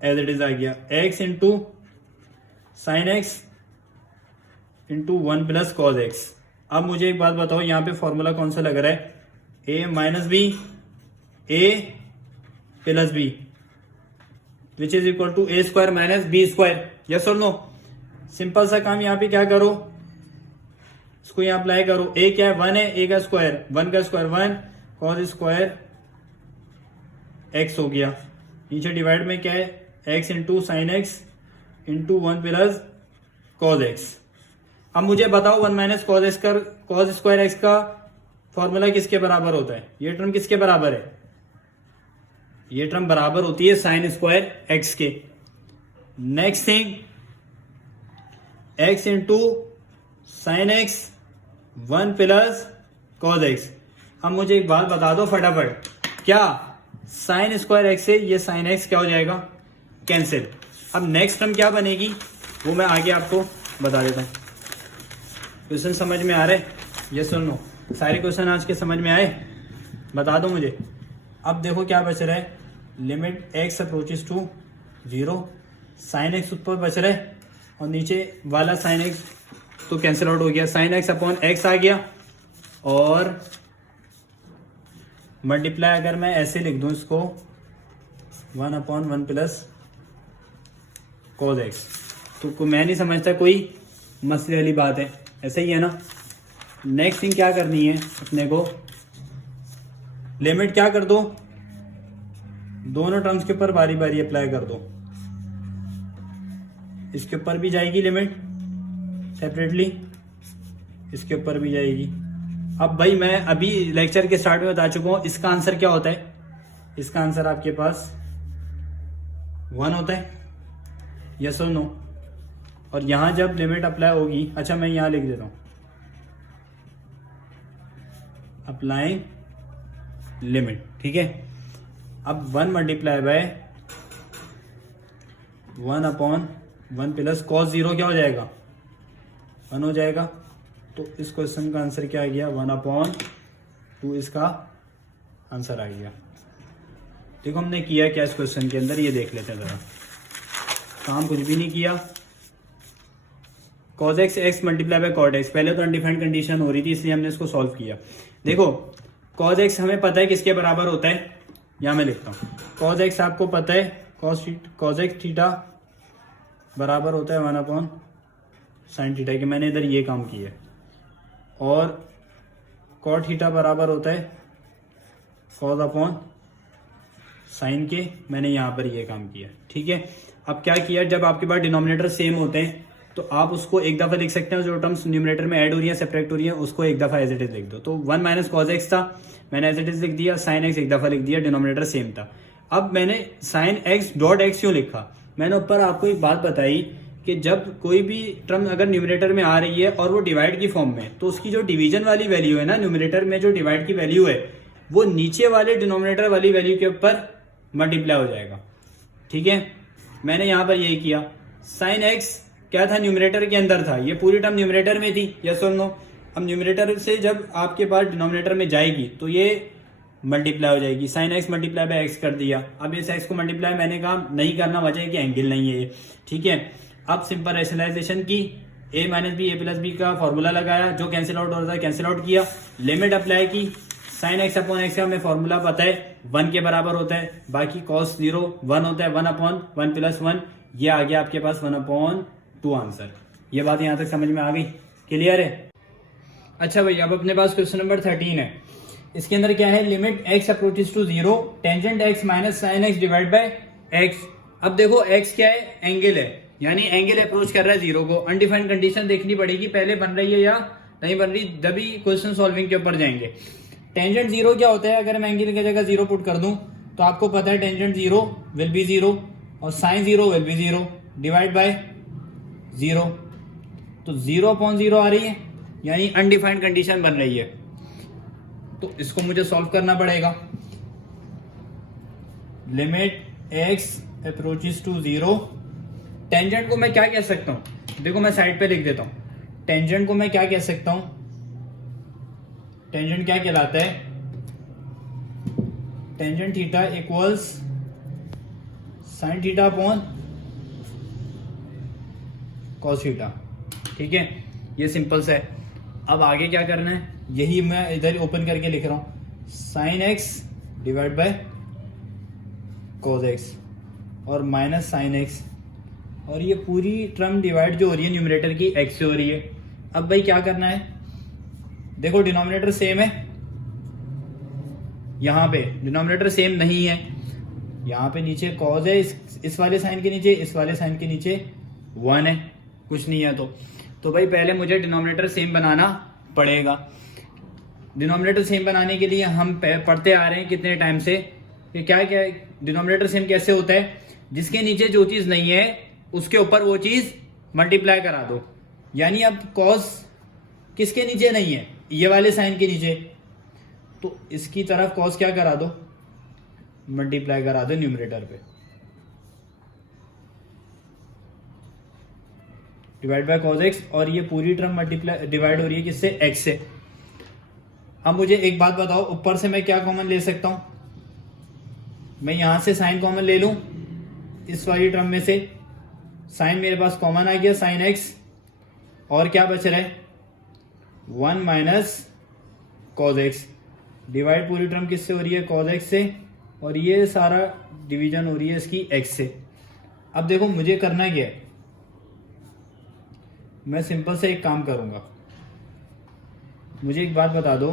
as it is आ गया, X into sine X into 1 plus cos X. अब मुझे एक बात बताओ, यहाँ पे फॉर्मूला कौन सा लग रहा है? A minus B A plus B which is equal to A square minus B square. Yes और नो? सिंपल सा काम, यहाँ पे क्या करो, इसको यहाँ अप्लाई करो। ए क्या है? 1 है, ए का स्क्वायर 1 का स्क्वायर 1 कॉज स्क्वायर एक्स हो गया। नीचे डिवाइड में क्या है? X into sine X into 1 plus cos X. अब मुझे बताओ 1 माइनस कॉज एक्स का कॉज स्क्वायर एक्स का फॉर्मूला किसके बराबर होता है? ये टर्म किसके बराबर है? ये टर्म बराबर होती है साइन स्क्वायर एक्स के। Next thing, x into sine x 1 plus cos X. अब मुझे एक बात बता दो फटाफट, क्या साइन स्क्वायर एक्स से ये साइन एक्स क्या हो जाएगा? कैंसिल। अब नेक्स्ट टर्म क्या बनेगी वो मैं आगे आपको बता देता हूं। क्वेश्चन समझ में आ रहे? ये सुन लो, सारे क्वेश्चन आज के समझ में आए? बता दो मुझे। अब देखो क्या बच रहा है, limit x approaches to 0, sine x ऊपर बच रहा है और नीचे वाला साइन एक्स तो कैंसिल आउट हो गया, साइन एक्स अपॉन एक्स आ गया। और मल्टीप्लाई अगर मैं ऐसे लिख दूं इसको 1 अपॉन 1 प्लस कॉज एक्स, तो मैं नहीं समझता कोई मसले वाली बात है, ऐसे ही है ना। नेक्स्ट थिंग क्या करनी है अपने को, लिमिट क्या कर दो, दोनों टर्म्स के ऊपर बारी बारी अप्लाई कर दो। इसके ऊपर भी जाएगी लिमिट सेपरेटली, इसके ऊपर भी जाएगी। अब भाई मैं अभी लेक्चर के स्टार्ट में बता चुका हूं इसका आंसर क्या होता है। इसका आंसर आपके पास 1 होता है, यस और नो। और यहां जब लिमिट अप्लाई होगी, अच्छा मैं यहां लिख देता हूं, अप्लाई लिमिट, ठीक है। अब 1 multiply by 1 upon 1 plus cos 0 क्या हो जाएगा? 1 हो जाएगा। तो इस क्वेश्चन का आंसर क्या आ गया? 1 अपॉन 2 इसका आंसर आ गया। देखो हमने किया क्या इस क्वेश्चन के अंदर, ये देख लेते हैं जरा। काम कुछ भी नहीं किया, cos x x multiply by cot x, पहले तो अनडिफाइंड कंडीशन हो रही थी इसलिए हमने इसको सॉल्व किया। देखो cos x हमें पता है किसके बराबर होता है, यहां मैं लिखता हूं cos x आपको पता है cos x थीटा बराबर होता है 1 अपॉन साइन थीटा के, मैंने इधर ये काम किया। और cot थीटा बराबर होता है cos अपॉन साइन के, मैंने यहां पर ये काम किया, ठीक है। अब क्या किया, जब आपके पास डिनोमिनेटर सेम होते हैं तो आप उसको एक दफा लिख सकते हैं, जो टर्म्स न्यूमरेटर में ऐड हो रही है सेपरेट हो रही है उसको एक दफा एज इट इज लिख दो। तो 1 माइनस कॉज एक्स था, मैंने एज इट इज लिख दिया, साइन एक्स एक दफा लिख दिया, डिनोमिनेटर सेम था। अब मैंने साइन एक्स डॉट एक्स क्यों लिखा, मैंने ऊपर आपको एक बात बताई कि जब कोई भी टर्म अगर न्यूमरेटर में आ रही है और वो डिवाइड की फॉर्म में, तो उसकी जो डिवीजन वाली वैल्यू है ना, न्यूमरेटर में जो डिवाइड की वैल्यू है वो नीचे वाले डिनोमिनेटर वाली वैल्यू के ऊपर मल्टीप्लाई हो जाएगा, ठीक है। मैंने यहां पर यही किया, साइन एक्स क्या था, न्यूमरेटर के अंदर था, ये पूरी टर्म न्यूमरेटर में थी, यस और नो। अब न्यूमरेटर से जब आपके पास डिनोमिनेटर में जाएगी तो ये मल्टीप्लाई हो जाएगी, sine x multiply by x कर दिया। अब इस एक्स को मल्टीप्लाई मैंने कहा नहीं करना, वजह है कि एंगल नहीं है ये, ठीक है। अब सिंपल रैशनलाइजेशन की, ए minus B A plus B का फॉर्मूला लगाया, जो कैंसिल आउट हो रहा था कैंसिल आउट किया, लिमिट अप्लाई की, साइन एक्स अपॉन एक्स का हमें फॉर्मूला पता है 1 के बराबर होता है, बाकी कॉस 0 1 होता है, 1 अपॉन 1 प्लस 1, ये आ गया आपके पास 1 अपॉन 2 आंसर। ये बात यहां तक समझ में आ गई, क्लियर है? अच्छा भाई अब अपने पास क्वेश्चन नंबर 13 है। इसके अंदर क्या है, limit x approaches to 0, tangent x minus sine x divide by x। अब देखो x क्या है, एंगल है, यानी एंगल अप्रोच कर रहा है 0 को। अनडिफाइंड कंडीशन देखनी पड़ेगी, पहले बन रही है या नहीं बन रही, तभी क्वेश्चन सॉल्विंग के ऊपर जाएंगे। टेंजेंट 0 क्या होता है, अगर हम एंगल की जगह 0 पुट कर दूं तो आपको पता है टेंजेंट 0 विल बी 0 और sine 0 will be 0 divide by 0, तो 0 अपॉन 0 आ रही है, यानी अनडिफाइंड कंडीशन बन रही है। तो इसको मुझे सॉल्व करना पड़ेगा। Limit x approaches to 0, tangent को मैं क्या कह सकता हूं, देखो मैं साइड पे लिख देता हूं। टेंजेंट को मैं क्या कह सकता हूं, टेंजेंट क्या कहलाता है, tangent theta equals sine theta upon cos theta. ठीक है, ये सिंपल सा है। अब आगे क्या करना है, यही मैं इधर ओपन करके लिख रहा हूं, sine x divide by cos x और माइनस साइन एक्स, और ये पूरी टर्म डिवाइड जो हो रही है न्यूमरेटर की एक्स से हो रही है। अब भाई क्या करना है, देखो डिनोमिनेटर सेम है, यहां पे डिनोमिनेटर सेम नहीं है, यहां पे नीचे कॉस है, इस वाले साइन के नीचे, इस वाले साइन के नीचे 1 है, कुछ नहीं है। तो भाई पहले मुझे डिनोमिनेटर सेम बनाना पड़ेगा। डिनोमिनेटर सेम बनाने के लिए हम पढ़ते आ रहे हैं कितने टाइम से कि क्या क्या डिनोमिनेटर सेम कैसे होता है, जिसके नीचे जो चीज नहीं है उसके ऊपर वो चीज मल्टीप्लाई करा दो। यानी अब कॉस किसके नीचे नहीं है, ये वाले साइन के नीचे, तो इसकी तरफ कॉस क्या करा दो, मल्टीप्लाई करा दो न्यूमरेटर पे, डिवाइड बाय कॉस एक्स, और ये पूरी टर्म मल्टीप्लाई डिवाइड हो रही है किससे, एक्स से। अब मुझे एक बात बताओ, ऊपर से मैं क्या कॉमन ले सकता हूं, मैं यहां से साइन कॉमन ले लूं, इस वाली टर्म में से साइन मेरे पास कॉमन आ गया, साइन एक्स, और क्या बच रहा है 1 माइनस कॉस एक्स, डिवाइड पूरी टर्म किससे हो रही है, कॉस एक्स से, और ये सारा डिवीजन हो रही है इसकी एक्स से। अब देखो मुझे करना क्या है, मैं सिंपल से एक काम करूंगा, मुझे एक बात बता दो,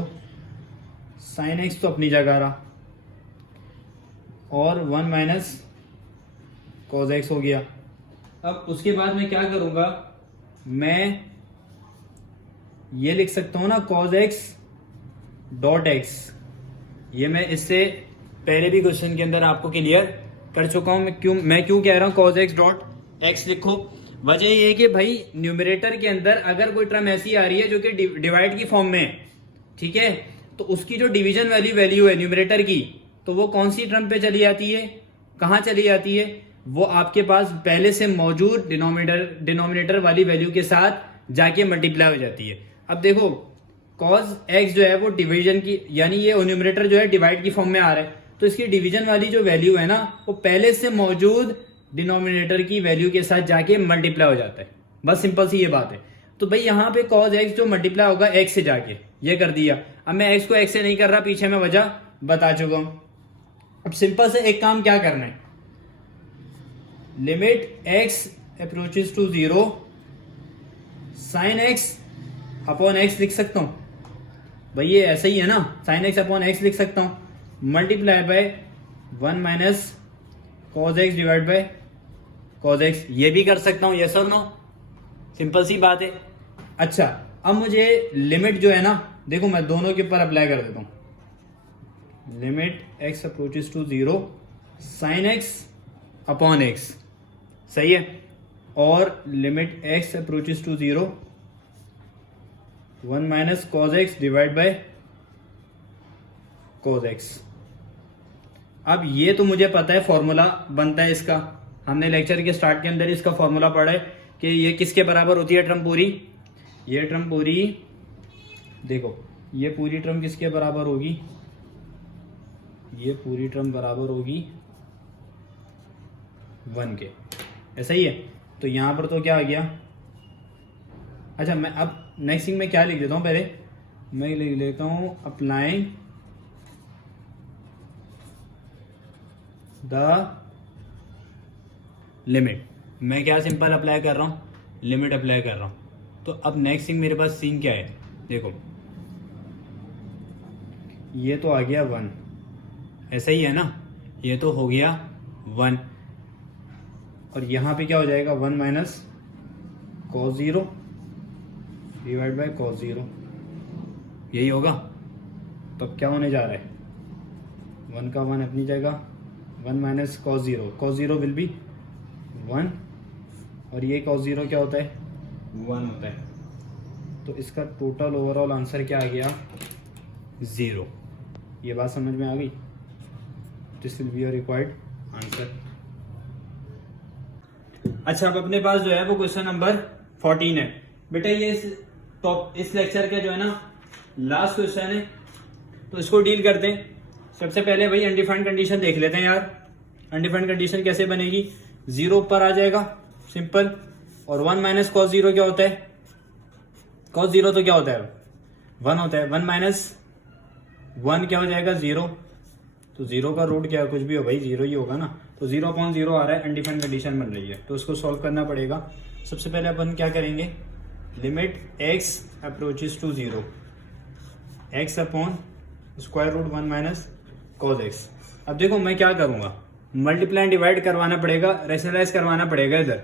साइन एक्स तो अपनी जगह रहा और 1 माइनस कॉस एक्स हो गया। अब उसके बाद मैं क्या करूंगा, मैं ये लिख सकता हूं ना कॉस एक्स डॉट एक्स, ये मैं इससे पहले भी क्वेश्चन के अंदर आपको क्लियर कर चुका हूं। मैं क्यों कह रहा हूं कॉस एक्स डॉट एक्स लिखो, वजह ये है कि भाई न्यूमरेटर के अंदर अगर कोई टर्म ऐसी आ रही है जो कि डिवाइड की फॉर्म में है, ठीक है, तो उसकी जो डिवीजन वाली वैल्यू है न्यूमरेटर की, तो वो कौन सी टर्म पे चली जाती है, कहां चली जाती है, वो आपके पास पहले से मौजूद डिनोमिनेटर वाली वैल्यू के साथ जाके मल्टीप्लाई हो जाती है। अब देखो कॉस एक्स जो है वो डिवीजन की, यानी ये न्यूमरेटर जो है डिवाइड की फॉर्म में आ रहा है, तो इसकी डिवीजन वाली जो वैल्यू है ना, वो पहले से मौजूद डिनोमिनेटर की वैल्यू के साथ जाके मल्टीप्लाई हो जाता है। बस सिंपल सी ये बात है। तो भाई यहाँ पे कॉस एक्स जो मल्टीप्लाई होगा एक्स से जाके, ये कर दिया। अब मैं एक्स को एक्स से नहीं कर रहा, पीछे मैं वजह बता चुका हूं। अब सिंपल से एक काम क्या करना है, limit x approaches to 0 sine x upon x लिख सकता हूं, भाई ये ऐसा ही है ना, साइन एक्स अपॉन एक्स लिख सकता हूं, multiply by 1 minus cos x divide by cos x, ये भी कर सकता हूं, यस और नो, सिंपल सी बात है। अच्छा अब मुझे लिमिट जो है ना, देखो मैं दोनों के ऊपर अप्लाई कर देता हूं, limit x approaches to 0 sine x upon x, सही है, और limit x approaches to 0 1 minus cos x divide by cos x. अब ये तो मुझे पता है फॉर्मूला बनता है इसका, हमने लेक्चर के स्टार्ट के अंदर इसका फॉर्मूला पढ़ा है कि ये किसके बराबर होती है टर्म पूरी, ये टर्म पूरी, देखो ये पूरी टर्म किसके बराबर होगी, ये पूरी टर्म बराबर होगी 1 के, ऐसा ही है। तो यहां पर तो क्या आ गया, अच्छा मैं अब नेक्स्ट थिंग में क्या लिख देता हूं, पहले मैं लिख लेता हूं अप्लाइंग द लिमिट। मैं क्या सिंपल अप्लाई कर रहा हूं, लिमिट अप्लाई कर रहा हूं। तो अब नेक्स्ट थिंग मेरे पास सीन क्या है, देखो ये तो आ गया 1, ऐसा ही है ना, ये तो हो गया 1, और यहां पे क्या हो जाएगा 1 minus cos 0 divide by cos 0, यही होगा। तो अब क्या होने जा रहा है, 1 का 1 अपनी जगह, 1 माइनस कॉस 0 विल बी 1, और ये कॉस 0 क्या होता है 1 होता है। तो इसका टोटल ओवरऑल आंसर क्या आ गया 0। ये बात समझ में आ गई, this will be your required answer. अच्छा अब अपने पास जो है वो क्वेश्चन नंबर 14 है बेटा, ये इस लेक्चर का जो है ना लास्ट क्वेश्चन है, तो इसको डील करते हैं। सबसे पहले भाई अनडिफाइंड कंडीशन देख लेते हैं यार, अनडिफाइंड कंडीशन कैसे बनेगी, 0 ऊपर आ जाएगा, सिंपल। और 1 माइनस कॉस 0 क्या होता है, कॉस 0 तो क्या होता है, 1 होता है। 1 माइनस 1 क्या हो जाएगा, 0। तो 0 का रूट क्या, कुछ भी हो भाई 0 ही होगा ना। तो 0/0 आ रहा है, अनडिफाइंड कंडीशन बन रही है, तो उसको सॉल्व करना पड़ेगा। सबसे पहले अपन क्या करेंगे, limit x approaches to 0, x upon square root 1 minus cos x। अब देखो मैं क्या करूंगा, मल्टीप्लाई एंड डिवाइड करवाना पड़ेगा, रेशनलाइज करवाना पड़ेगा इधर।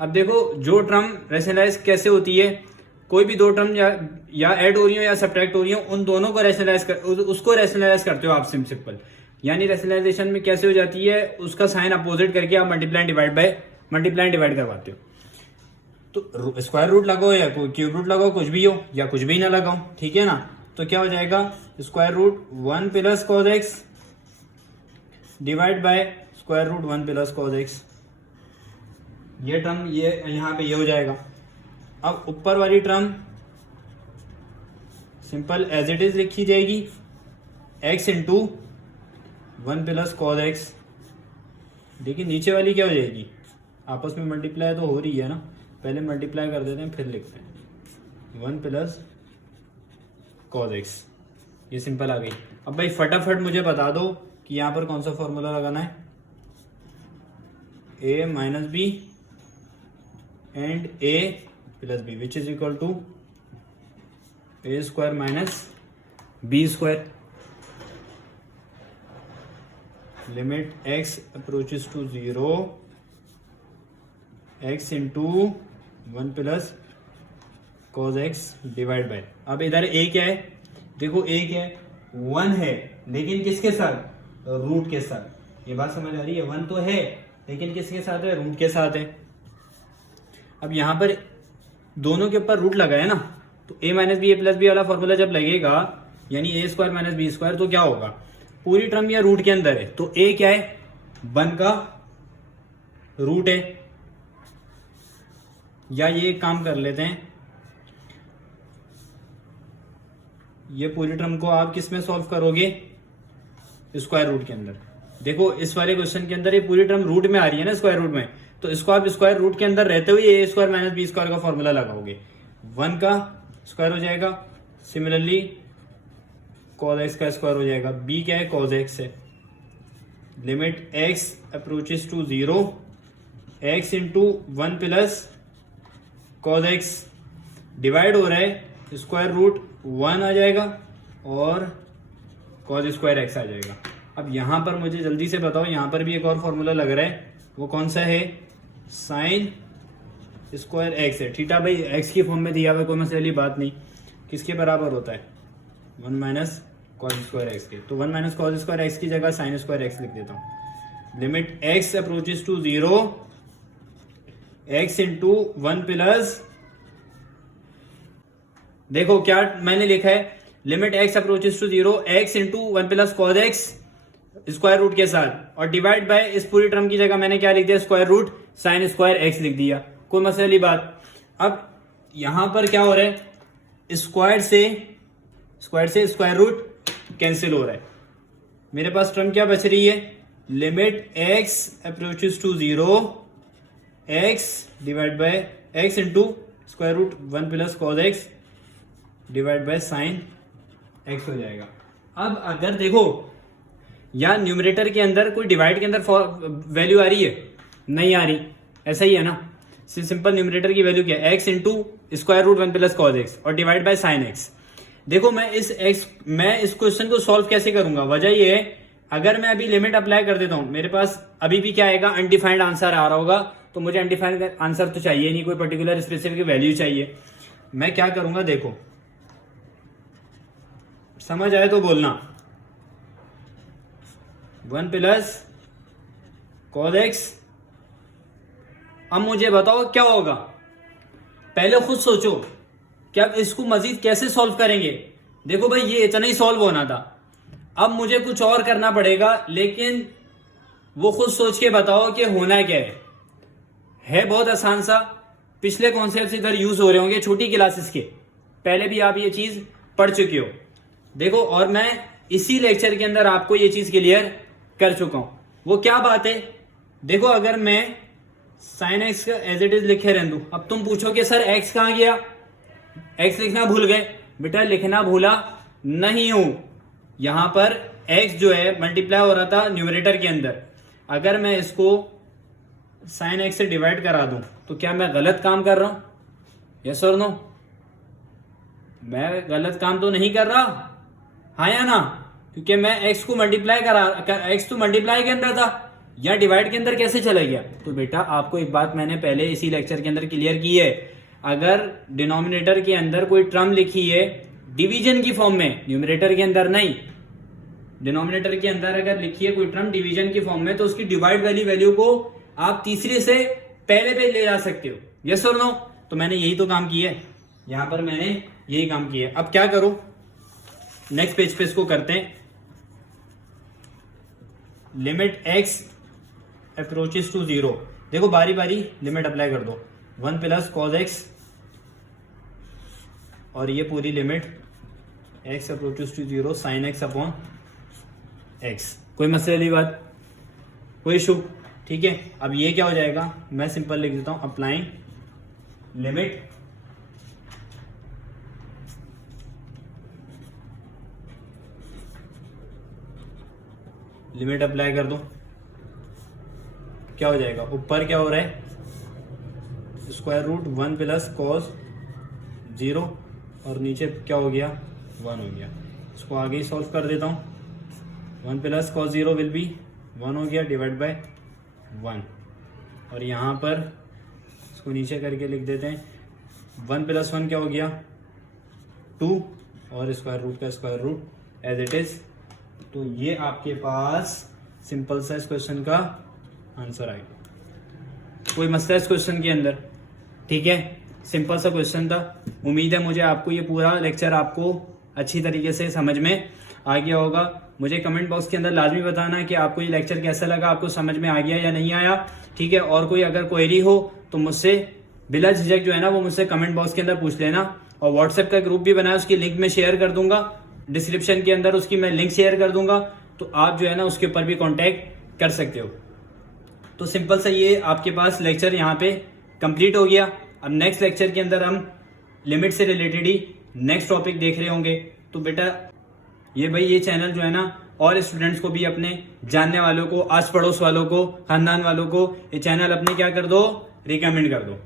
अब देखो जो टर्म रेशनलाइज कैसे होती है, कोई भी दो टर्म या ऐड हो रही हो या सब्ट्रैक्ट हो रही हो, उन दोनों को रेशनलाइज उसको रेशनलाइज करते हो आप सिंपल। यानी रेशनलाइजेशन में कैसे हो जाती है, उसका साइन अपोजिट करके आप मल्टीप्लाई एंड डिवाइड करवाते हो। तो स्क्वायर रूट लगाओ या क्यूब रूट लगाओ, कुछ भी हो या कुछ भी ना लगाओ, ठीक है ना। तो क्या हो जाएगा, square root 1 plus cos x divide by square root 1 plus cos x. ये टर्म ये यहां पे ये हो जाएगा। अब ऊपर वाली term simple as it is लिखी जाएगी, x into 1 plus cos x. देखिए नीचे वाली क्या हो जाएगी, आपस में मल्टीप्लाई तो हो रही है ना, पहले मल्टीप्लाई कर देते हैं फिर लिखते हैं, 1 प्लस कॉस एक्स। ये सिंपल आ गई। अब भाई फटाफट मुझे बता दो कि यहां पर कौन सा फॉर्मूला लगाना है, a minus B and a plus B which is equal to a square minus b square. Limit x approaches to 0, x into 1 plus cos x divide by. अब इधर a क्या है, देखो a क्या है, 1 है, लेकिन किसके साथ, रूट के साथ। ये बात समझ आ रही है, 1 तो है लेकिन किसके साथ है, रूट के साथ है। अब यहां पर दोनों के ऊपर रूट लगा है ना, तो a minus B A plus B वाला फॉर्मूला जब लगेगा, यानी a square minus B square, तो क्या होगा, पूरी टर्म या रूट के अंदर है, तो a क्या है, 1 का रूट है। या ये काम कर लेते हैं, ये पूरी टर्म को आप किस में सॉल्व करोगे, स्क्वायर रूट के अंदर। देखो इस वाले क्वेश्चन के अंदर ये पूरी टर्म रूट में आ रही है ना, स्क्वायर रूट में, तो इसको आप स्क्वायर रूट के अंदर रहते हुए A square minus B square का फॉर्मूला लगाओगे, 1 का स्क्वायर हो जाएगा, सिमिलरली कॉस एक्स का स्क्वायर हो जाएगा, बी क्या है, कॉस एक्स है। Limit x approaches to 0, x into 1 plus cos x divide हो रहा है, स्क्वायर रूट 1 आ जाएगा और कॉस स्क्वायर एक्स आ जाएगा। अब यहां पर मुझे जल्दी से बताओ, यहां पर भी एक और फॉर्मूला लग रहा है, वो कौन सा है, साइन स्क्वायर एक्स है। थीटा भाई एक्स की फॉर्म में दिया हुआ, कोई मसले वाली बात नहीं। किसके बराबर होता है, 1 माइनस कॉस स्क्वायर एक्स के। तो 1 माइनस कॉस स्क्वायर एक्स की जगह साइन स्क्वायर एक्स लिख देता हूं। Limit x approaches to 0, x into 1 plus, देखो क्या मैंने लिखा है, limit x approaches to 0, x into 1 plus cos x square root के साथ, और डिवाइड बाय इस पूरी टर्म की जगह मैंने क्या लिख दिया, square root sine square x लिख दिया, कोई मसले वाली बात। अब यहां पर क्या हो रहा है, स्क्वायर से स्क्वायर रूट कैंसिल हो रहा है, मेरे पास टर्म क्या बच रही है, limit x approaches to 0, x divide by x into square root 1 plus cos x divide by sine x हो जाएगा। अब अगर देखो या न्यूमरेटर के अंदर कोई डिवाइड के अंदर वैल्यू आ रही है, नहीं आ रही, ऐसा ही है ना, सिंपल न्यूमरेटर की वैल्यू क्या है, x into square root 1 plus cos x और डिवाइड बाय साइन एक्स। देखो मैं इस क्वेश्चन को सॉल्व कैसे करूंगा, वजह ये है, अगर मैं अभी लिमिट अप्लाई कर देता हूं, मेरे पास अभी भी क्या आएगा, अनडिफाइंड आंसर आ रहा होगा, तो मुझे अनडिफाइंड आंसर तो चाहिए नहीं, कोई पर्टिकुलर स्पेसिफिक वैल्यू चाहिए। मैं क्या करूंगा, देखो समझ आए तो बोलना, 1 प्लस कॉस एक्स। अब मुझे बताओ क्या होगा, पहले खुद सोचो कि अब इसको मजीद कैसे सॉल्व करेंगे। देखो भाई ये इतना ही सॉल्व होना था, अब मुझे कुछ और करना पड़ेगा, लेकिन वो खुद सोच के बताओ कि होना क्या है बहुत आसान सा। पिछले कॉन्सेप्ट इधर यूज हो रहे होंगे छोटी क्लासेस के, पहले भी आप ये चीज पढ़ चुके हो। देखो और मैं इसी लेक्चर के अंदर आपको ये चीज क्लियर कर चुका हूं। वो क्या बात है, देखो अगर मैं साइन एक्स का एज इट इज लिखे रहने दूं, अब तुम पूछोगे सर एक्स कहां गया, एक्स लिखना भूल गए। बेटा लिखना भूला नहीं हूं, यहां पर एक्स जो है मल्टीप्लाई हो रहा था न्यूमरेटर के अंदर, अगर मैं इसको साइन एक्स से डिवाइड करा दूं तो क्या मैं गलत काम कर रहा हूं? यस और नो? मैं गलत काम तो नहीं कर रहा, हाँ या ना? क्योंकि मैं एक्स को मल्टीप्लाई एक्स तो मल्टीप्लाई के अंदर था, या डिवाइड के अंदर कैसे चला गया? तो बेटा आपको एक बात मैंने पहले इसी लेक्चर के अंदर क्लियर की है, अगर डिनोमिनेटर के अंदर कोई टर्म लिखी है डिवीजन की फॉर्म में, न्यूमरेटर के अंदर नहीं, डिनोमिनेटर के अंदर अगर लिखी है कोई टर्म डिवीजन की फॉर्म में, तो उसकी डिवाइड वाली वैल्यू को आप तीसरे से पहले पे ले जा सकते हो। यस और नो? तो मैंने यही तो काम किया है, यहां पर मैंने यही काम किया है। अब क्या करो, नेक्स्ट पेज पे इसको करते हैं। लिमिट एक्स अप्रोचेस टू 0, देखो बारी बारी लिमिट अप्लाई कर दो, 1 प्लस कॉस एक्स, और ये पूरी limit x approaches to 0 sine x upon x. कोई मसले वाली बात, कोई इशू? ठीक है, अब ये क्या हो जाएगा, मैं सिंपल लिख देता हूं, अप्लाइंग लिमिट लिमिट अप्लाई कर दो, क्या हो जाएगा, ऊपर क्या हो रहा है, स्क्वायर रूट 1 प्लस कॉस 0, और नीचे क्या हो गया, 1 हो गया। इसको आगे ही सॉल्व कर देता हूं, 1 प्लस कॉस 0 विल बी 1 हो गया डिवाइड बाय 1, और यहां पर इसको नीचे करके लिख देते हैं, 1 प्लस 1 क्या हो गया 2, और स्क्वायर रूट का square root as it is. तो ये आपके पास सिंपल सा इस क्वेश्चन का आंसर आएगा। कोई मसला इस क्वेश्चन के अंदर? ठीक है, सिंपल सा क्वेश्चन था। उम्मीद है मुझे आपको ये पूरा लेक्चर आपको अच्छी तरीके से समझ में आ गया होगा। मुझे कमेंट बॉक्स के अंदर लाजमी बताना कि आपको ये लेक्चर कैसा लगा, आपको समझ में आ गया या नहीं आया। ठीक है, और कोई अगर क्वेरी हो तो मुझसे बिला झिझक जो है ना वो मुझसे कमेंट बॉक्स के अंदर पूछ लेना। और व्हाट्सएप का ग्रुप भी बनाया, उसकी लिंक मैं शेयर कर दूंगा डिस्क्रिप्शन के अंदर, उसकी मैं लिंक शेयर कर दूंगा, तो आप जो है ना उसके ऊपर भी कॉन्टेक्ट कर सकते हो। तो सिंपल सा ये आपके पास लेक्चर यहाँ पे कंप्लीट हो गया। अब नेक्स्ट लेक्चर के अंदर हम लिमिट से रिलेटेड ही नेक्स्ट टॉपिक देख रहे होंगे। तो बेटा ये चैनल जो है ना और स्टूडेंट्स को भी, अपने जानने वालों को, आस पड़ोस वालों को, खानदान वालों को ये चैनल अपने क्या कर दो, रिकमेंड कर दो।